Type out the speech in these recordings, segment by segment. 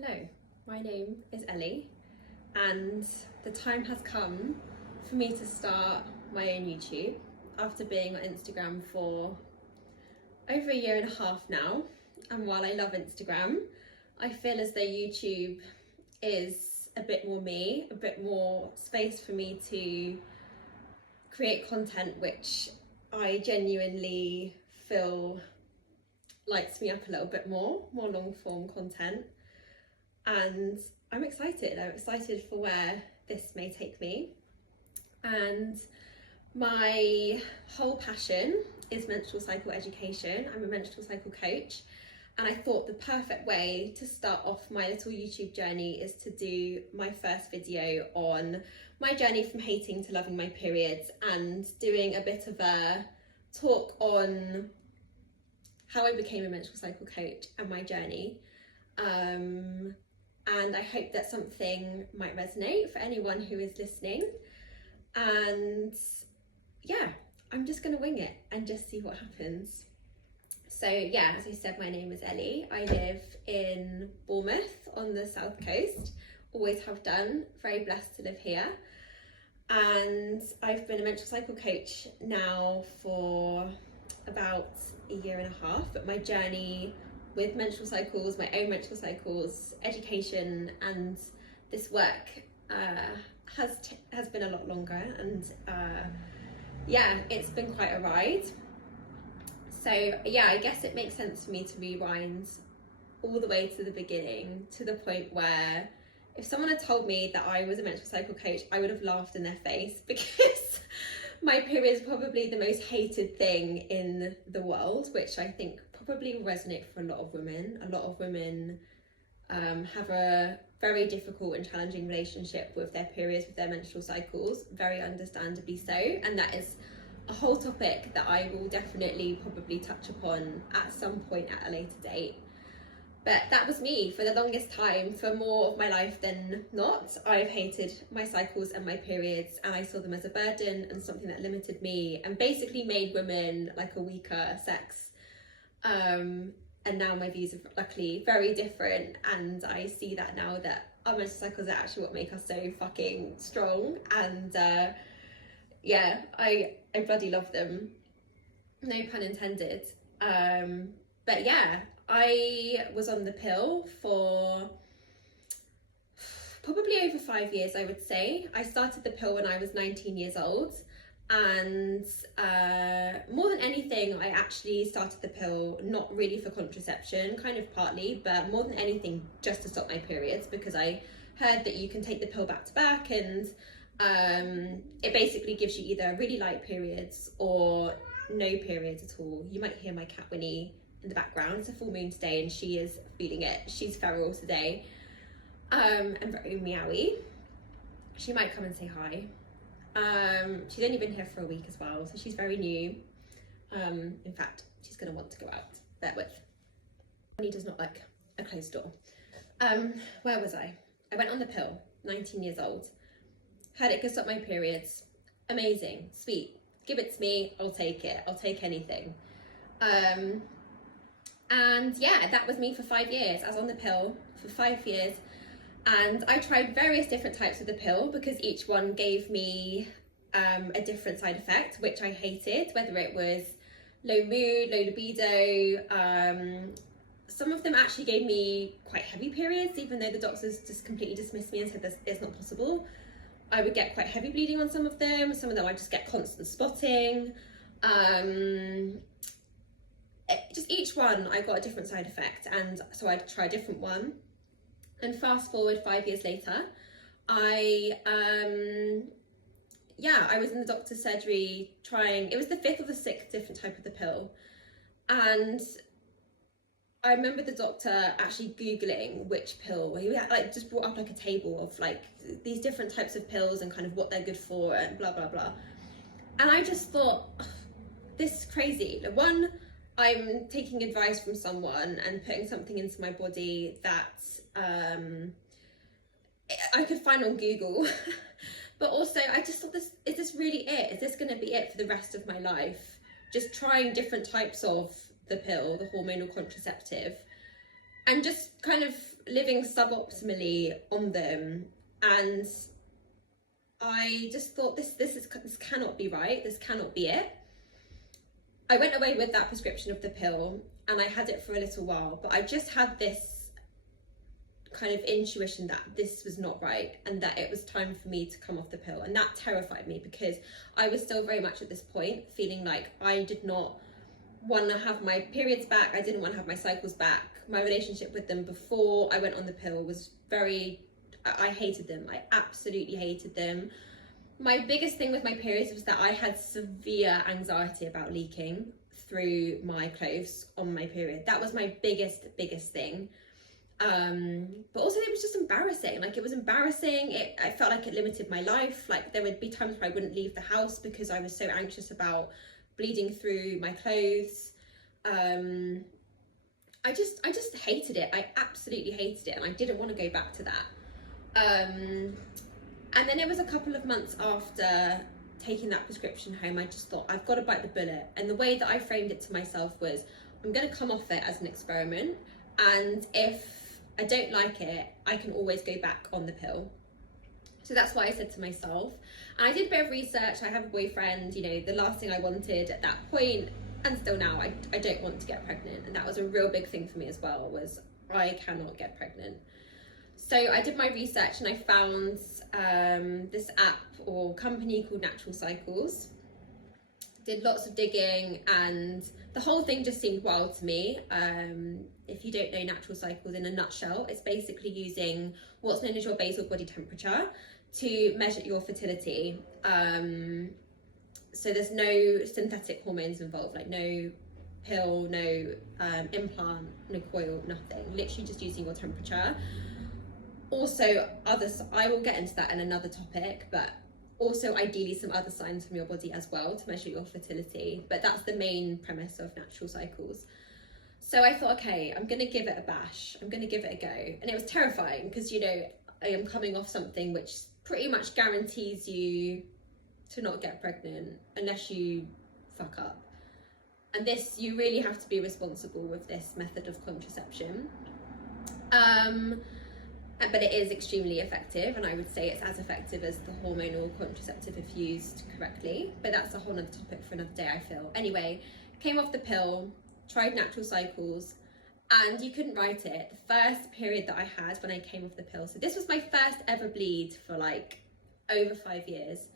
Hello, my name is Ellie and the time has come for me to start my own YouTube after being on Instagram for over a year and a half now. And while I love Instagram, I feel as though YouTube is a bit more me, a bit more space for me to create content which I genuinely feel lights me up a little bit more long form content. And I'm excited for where this may take me. And my whole passion is menstrual cycle education. I'm a menstrual cycle coach, and I thought the perfect way to start off my little YouTube journey is to do my first video on my journey from hating to loving my periods, and doing a bit of a talk on how I became a menstrual cycle coach and my journey. And I hope that something might resonate for anyone who is listening. And yeah, I'm just gonna wing it and just see what happens. So yeah, as I said, my name is Ellie. I live in Bournemouth on the south coast, always have done, very blessed to live here. And I've been a menstrual cycle coach now for about a year and a half, but my journey with menstrual cycles, my own menstrual cycles, education and this work has been a lot longer, and yeah, it's been quite a ride. So yeah, I guess it makes sense for me to rewind all the way to the beginning, to the point where if someone had told me that I was a menstrual cycle coach, I would have laughed in their face, because my period is probably the most hated thing in the world, which I think probably will resonate for a lot of women. A lot of women have a very difficult and challenging relationship with their periods, with their menstrual cycles, very understandably so. And that is a whole topic that I will definitely probably touch upon at some point at a later date. But that was me for the longest time. For more of my life than not, I've hated my cycles and my periods, and I saw them as a burden and something that limited me and basically made women like a weaker sex. And now my views are luckily very different, and I see that now that our menstrual cycles are actually what make us so fucking strong. And yeah, I bloody love them, no pun intended. But yeah, I was on the pill for probably over 5 years, I would say. I started the pill when I was 19 years old, and more than anything, I actually started the pill not really for contraception, kind of partly, but more than anything just to stop my periods, because I heard that you can take the pill back to back, and it basically gives you either really light periods or no periods at all. You might hear my cat Winnie in the background. It's a full moon today and she is feeling it. She's feral today, and very meowy. She might come and say hi. She's only been here for a week as well, so she's very new. In fact, she's gonna want to go out. Bear with. He does not like a closed door. Where was I? I went on the pill, 19 years old. Heard it could stop my periods. Amazing, sweet. Give it to me, I'll take it. I'll take anything. And yeah, that was me for 5 years. I was on the pill for 5 years, and I tried various different types of the pill because each one gave me a different side effect, which I hated, whether it was low mood, low libido. Some of them actually gave me quite heavy periods, even though the doctors just completely dismissed me and said this is not possible. I would get quite heavy bleeding on some of them I just get constant spotting. Just each one I got a different side effect, and so I'd try a different one. And fast forward 5 years later, I was in the doctor's surgery trying, it was the 5th or the 6th different type of the pill, and I remember the doctor actually Googling which pill. He had, like, just brought up like a table of like these different types of pills and kind of what they're good for and blah blah blah. And I just thought, this is crazy. Like, one, I'm taking advice from someone and putting something into my body that I could find on Google. But also I just thought, is this really it? Is this going to be it for the rest of my life? Just trying different types of the pill, the hormonal contraceptive, and just kind of living suboptimally on them, and I just thought this cannot be right. This cannot be it. I went away with that prescription of the pill, and I had it for a little while, but I just had this kind of intuition that this was not right and that it was time for me to come off the pill. And that terrified me, because I was still very much at this point feeling like I did not want to have my periods back. I didn't want to have my cycles back. My relationship with them before I went on the pill was I hated them. I absolutely hated them. My biggest thing with my periods was that I had severe anxiety about leaking through my clothes on my period. That was my biggest thing. But also it was just embarrassing. Like, it was embarrassing. I felt like it limited my life. Like, there would be times where I wouldn't leave the house because I was so anxious about bleeding through my clothes. I just hated it. I absolutely hated it, and I didn't want to go back to that. And then it was a couple of months after taking that prescription home, I just thought, I've got to bite the bullet. And the way that I framed it to myself was, I'm going to come off it as an experiment, and if I don't like it, I can always go back on the pill. So that's what I said to myself. And I did a bit of research. I have a boyfriend. You know, the last thing I wanted at that point, and still now, I don't want to get pregnant. And that was a real big thing for me as well, was I cannot get pregnant. So I did my research, and I found this app or company called Natural Cycles. Did lots of digging, and the whole thing just seemed wild to me. If you don't know Natural Cycles in a nutshell, it's basically using what's known as your basal body temperature to measure your fertility. So there's no synthetic hormones involved, like no pill, no implant, no coil, nothing. Literally just using your temperature. Also, I will get into that in another topic, but also ideally some other signs from your body as well to measure your fertility. But that's the main premise of Natural Cycles. So I thought, okay, I'm going to give it a bash. I'm going to give it a go. And it was terrifying because, you know, I am coming off something which pretty much guarantees you to not get pregnant unless you fuck up. And this, you really have to be responsible with this method of contraception. But it is extremely effective, and I would say it's as effective as the hormonal contraceptive if used correctly. But that's a whole other topic for another day, I feel. Anyway, came off the pill, tried Natural Cycles, and you couldn't write it. The first period that I had when I came off the pill, so this was my first ever bleed for like over 5 years.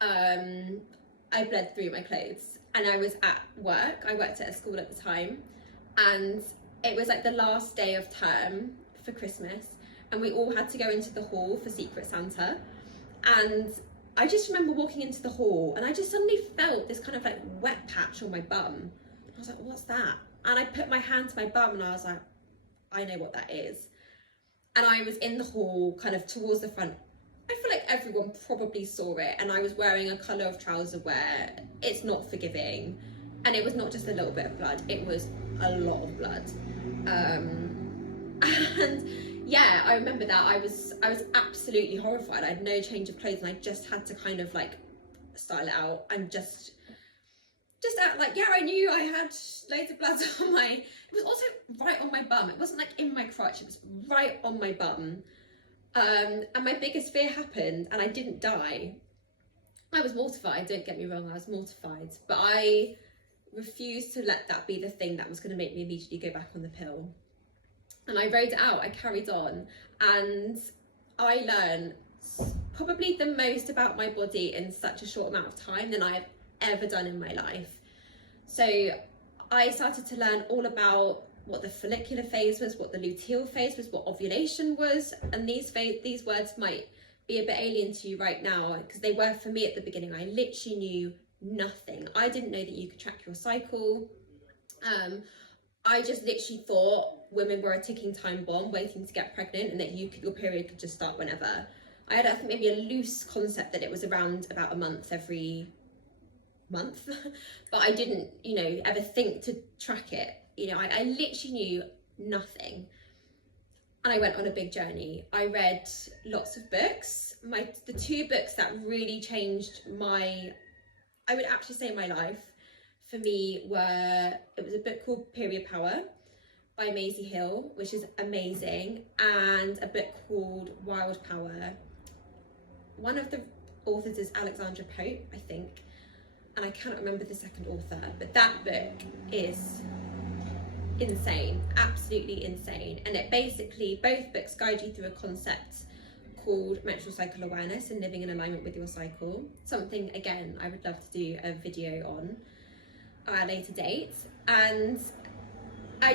I bled through my clothes, and I was at work. I worked at a school at the time, and it was like the last day of term for Christmas, and we all had to go into the hall for Secret Santa. And I just remember walking into the hall, and I just suddenly felt this kind of like wet patch on my bum. I was like, what's that? And I put my hand to my bum, and I was like, I know what that is. And I was in the hall, kind of towards the front. I feel like everyone probably saw it, and I was wearing a colour of trouser where it's not forgiving. And it was not just a little bit of blood, it was a lot of blood. And yeah, I remember that. I was absolutely horrified. I had no change of clothes, and I just had to kind of like style it out and just act like, yeah, I knew I had loads of blood on my, it was also right on my bum. It wasn't like in my crotch, it was right on my bum. And my biggest fear happened, and I didn't die. I was mortified, don't get me wrong, I was mortified, but I refused to let that be the thing that was going to make me immediately go back on the pill. And I rode it out, I carried on, and I learned probably the most about my body in such a short amount of time than I have ever done in my life. So I started to learn all about what the follicular phase was, what the luteal phase was, what ovulation was, and these words might be a bit alien to you right now, because they were for me at the beginning. I literally knew nothing. I didn't know that you could track your cycle. I just literally thought women were a ticking time bomb waiting to get pregnant, and that your period could just start whenever. I had, I think, maybe a loose concept that it was around about a month every month, but I didn't, you know, ever think to track it. You know, I literally knew nothing. And I went on a big journey. I read lots of books. The two books that really changed I would actually say my life for me it was a book called Period Power by Maisie Hill, which is amazing, and a book called Wild Power. One of the authors is Alexandra Pope, I think, and I cannot remember the second author, but that book is insane, absolutely insane. And it basically, both books guide you through a concept called menstrual cycle awareness and living in alignment with your cycle. Something, again, I would love to do a video on at a later date. And I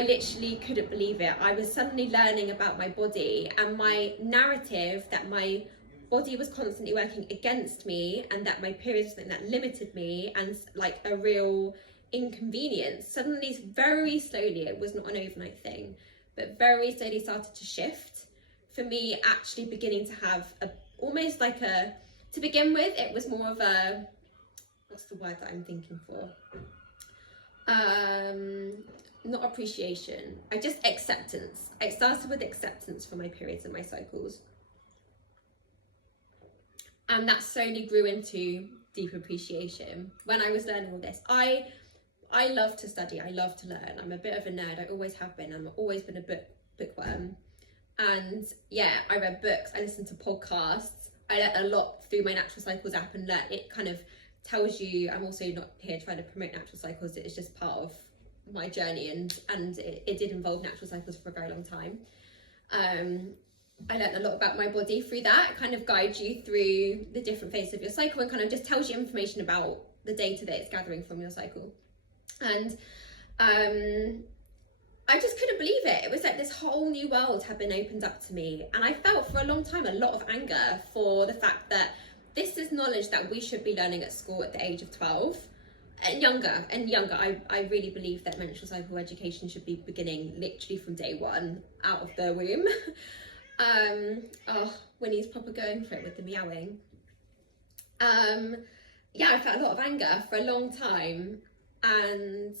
literally couldn't believe it. I was suddenly learning about my body, and my narrative that my body was constantly working against me and that my period was something that limited me and like a real inconvenience, suddenly, very slowly, it was not an overnight thing, but very slowly started to shift for me, actually beginning to have almost like to begin with, it was more of a, what's the word that I'm thinking for? Not appreciation, acceptance. It started with acceptance for my periods and my cycles. And that slowly grew into deep appreciation when I was learning all this. I love to study, I love to learn. I'm a bit of a nerd, I always have been. I've always been a bookworm. And yeah, I read books, I listened to podcasts, I learned a lot through my Natural Cycles app, and it kind of tells you, I'm also not here trying to promote Natural Cycles, it's just part of my journey, and it did involve Natural Cycles for a very long time. I learned a lot about my body through that. It kind of guides you through the different phases of your cycle and kind of just tells you information about the data that it's gathering from your cycle. And I just couldn't believe it. It was like this whole new world had been opened up to me. And I felt for a long time a lot of anger for the fact that this is knowledge that we should be learning at school at the age of 12 and younger. I really believe that menstrual cycle education should be beginning literally from day one, out of the womb. Winnie's proper going for it with the meowing. Yeah, I felt a lot of anger for a long time, and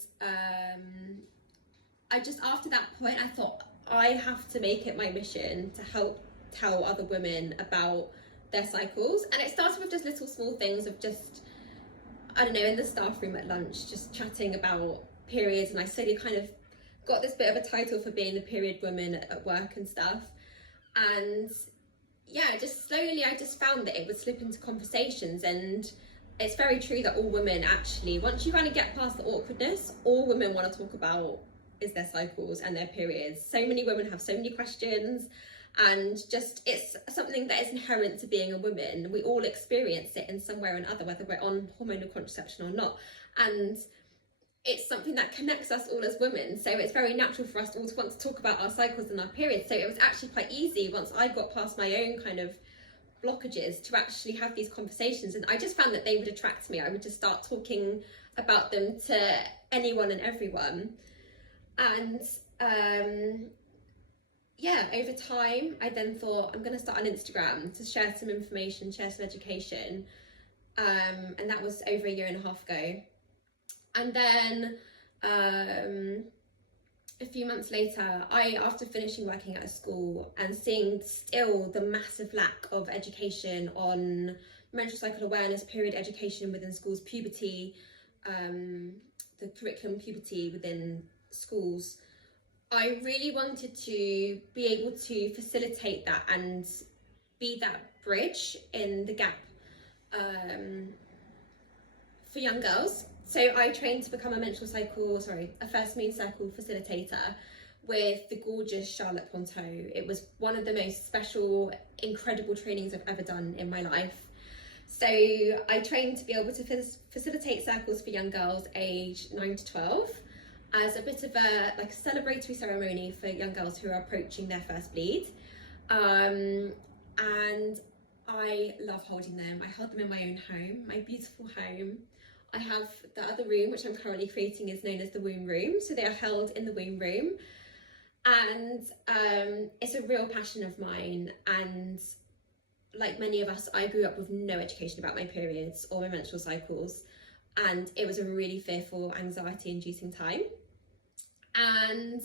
I just, after that point, I thought I have to make it my mission to help tell other women about their cycles. And it started with just little small things of just, I don't know, in the staff room at lunch, just chatting about periods, and I slowly kind of got this bit of a title for being the period woman at work and stuff. And yeah, just slowly I just found that it would slip into conversations, and it's very true that all women actually, once you kind of get past the awkwardness, all women want to talk about is their cycles and their periods. So many women have so many questions, and just it's something that is inherent to being a woman. We all experience it in some way or another, whether we're on hormonal contraception or not, and it's something that connects us all as women. So it's very natural for us all to want to talk about our cycles and our periods. So it was actually quite easy once I got past my own kind of blockages to actually have these conversations, and I just found that they would attract me. I would just start talking about them to anyone and everyone. And yeah, over time I then thought I'm going to start an Instagram to share some information, share some education, and that was over a 1.5 years ago. And then a few months later, after finishing working at a school and seeing still the massive lack of education on menstrual cycle awareness, period education within schools, puberty, the curriculum puberty within schools, I really wanted to be able to facilitate that and be that bridge in the gap for young girls. So I trained to become a first moon cycle facilitator with the gorgeous Charlotte Ponto. It was one of the most special, incredible trainings I've ever done in my life. So I trained to be able to facilitate circles for young girls aged 9 to 12 as a bit of a celebratory ceremony for young girls who are approaching their first bleed. And I love holding them. I hold them in my own home, my beautiful home. I have the other room, which I'm currently creating, is known as the womb room. So they are held in the womb room. And it's a real passion of mine. And like many of us, I grew up with no education about my periods or my menstrual cycles. And it was a really fearful, anxiety-inducing time. And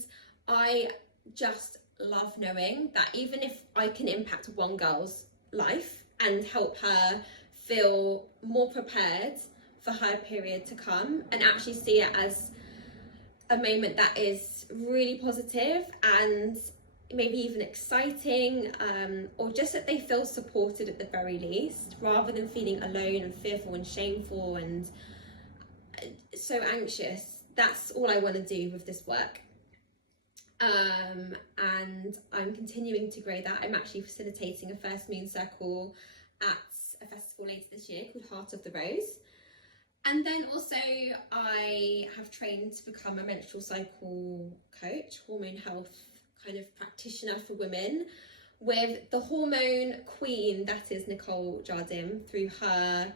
I just love knowing that even if I can impact one girl's life and help her feel more prepared for her period to come and actually see it as a moment that is really positive and maybe even exciting, or just that they feel supported at the very least, rather than feeling alone and fearful and shameful and so anxious. That's all I want to do with this work. And I'm continuing to grow that. I'm actually facilitating a first moon circle at a festival later this year called Heart of the Rose. And then also I have trained to become a menstrual cycle coach, hormone health kind of practitioner for women, with the hormone queen that is Nicole Jardim, through her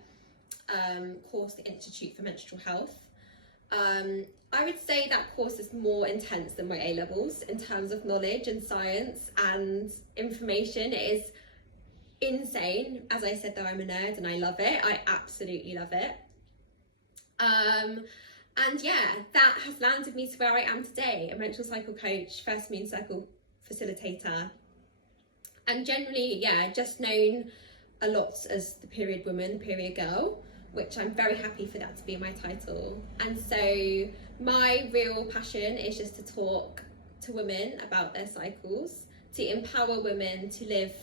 course, the Institute for Menstrual Health. I would say that course is more intense than my A-levels in terms of knowledge and science and information. It is insane. As I said, though, I'm a nerd and I love it. I absolutely love it. And yeah, that has landed me to where I am today, a menstrual cycle coach, first moon circle facilitator, and generally, yeah, just known a lot as the period woman, the period girl, which I'm very happy for that to be my title. And so my real passion is just to talk to women about their cycles, to empower women to live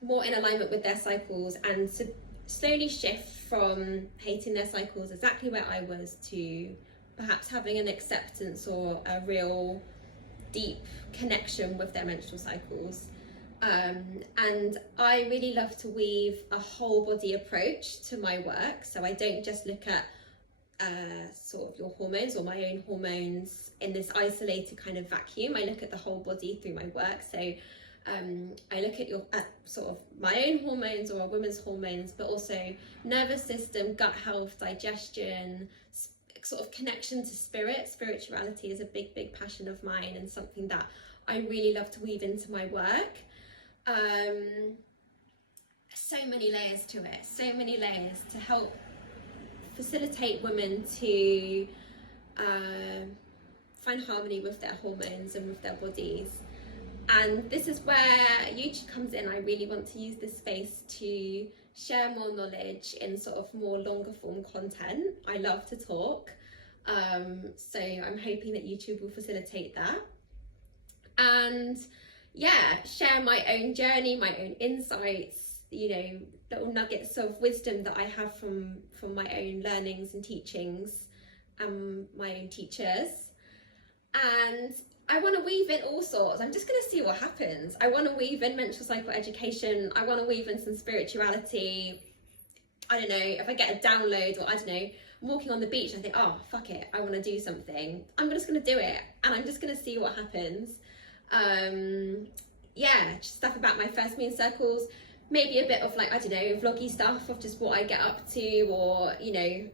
more in alignment with their cycles, and to slowly shift from hating their cycles exactly where I was to perhaps having an acceptance or a real deep connection with their menstrual cycles. And I really love to weave a whole body approach to my work. So I don't just look at sort of your hormones or my own hormones in this isolated kind of vacuum. I look at the whole body through my work. So I look at sort of my own hormones or a woman's hormones, but also nervous system, gut health, digestion, sort of connection to spirit. Spirituality is a big passion of mine and something that I really love to weave into my work. So many layers to it, so many layers to help facilitate women to find harmony with their hormones and with their bodies. And this is where YouTube comes in. I really want to use this space to share more knowledge in sort of more longer form content. I love to talk, so I'm hoping that YouTube will facilitate that. And yeah, share my own journey, my own insights, you know, little nuggets of wisdom that I have from my own learnings and teachings and my own teachers. And I want to weave in all sorts. I'm just going to see what happens. I want to weave in menstrual cycle education. I want to weave in some spirituality. I don't know, if I get a download, or I don't know, I'm walking on the beach and I think, oh, fuck it, I want to do something. I'm just going to do it, and I'm just going to see what happens. Yeah, just stuff about my first moon circles, maybe a bit of like, I don't know, vloggy stuff of just what I get up to, or, you know,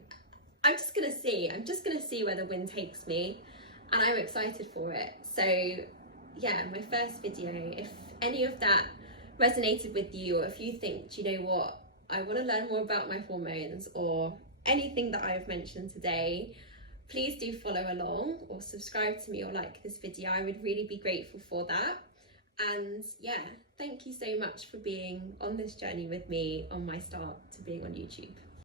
I'm just going to see where the wind takes me. And I'm excited for it. So yeah, my first video, if any of that resonated with you, or if you think, do you know what, I want to learn more about my hormones, or anything that I've mentioned today, please do follow along or subscribe to me or like this video. I would really be grateful for that. And yeah, thank you so much for being on this journey with me on my start to being on YouTube.